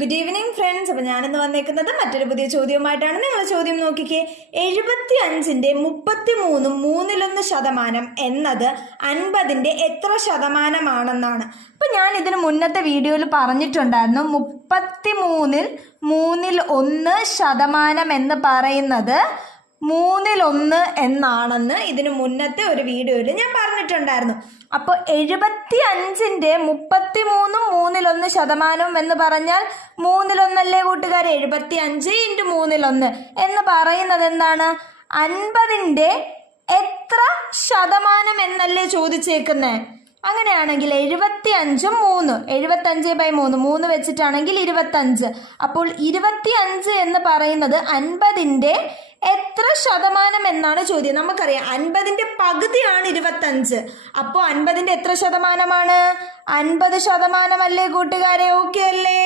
Good evening friends. അപ്പോൾ ഞാനിന്ന് വന്നേക്കുന്നത് മറ്റൊരു പുതിയ ചോദ്യവുമായിട്ടാണ്. നിങ്ങൾ ചോദ്യം നോക്കിക്കേ. 75-ന്റെ 33 എന്നത് 50-ന്റെ എത്ര ശതമാനമാണെന്നാണ്. അപ്പം ഞാൻ ഇതിന് മുന്നത്തെ വീഡിയോയിൽ പറഞ്ഞിട്ടുണ്ടായിരുന്നു 33-1 എന്ന് പറയുന്നത് 1/3 എന്നാണെന്ന് ഇതിന് മുന്നത്തെ ഒരു വീഡിയോയിൽ ഞാൻ പറഞ്ഞിട്ടുണ്ടായിരുന്നു. അപ്പോൾ 75-ന്റെ 33-1 എന്ന് പറഞ്ഞാൽ 1/3 കൂട്ടുകാരെ. 75 × 1/3 എന്ന് പറയുന്നത് എന്താണ്? 50-ന്റെ എത്ര ശതമാനം എന്നല്ലേ ചോദിച്ചേക്കുന്നേ. അങ്ങനെയാണെങ്കിൽ 75/3 75/3 വെച്ചിട്ടാണെങ്കിൽ 25. അപ്പോൾ 25 എന്ന് പറയുന്നത് 50-ന്റെ എത്ര ശതമാനം എന്നാണ് ചോദ്യം. നമുക്കറിയാം 50-ന്റെ പകുതിയാണ് 25. അപ്പോൾ 50-ന്റെ എത്ര ശതമാനമാണ്? 50% അല്ലേ കൂട്ടുകാരെ? ഓക്കെ അല്ലേ?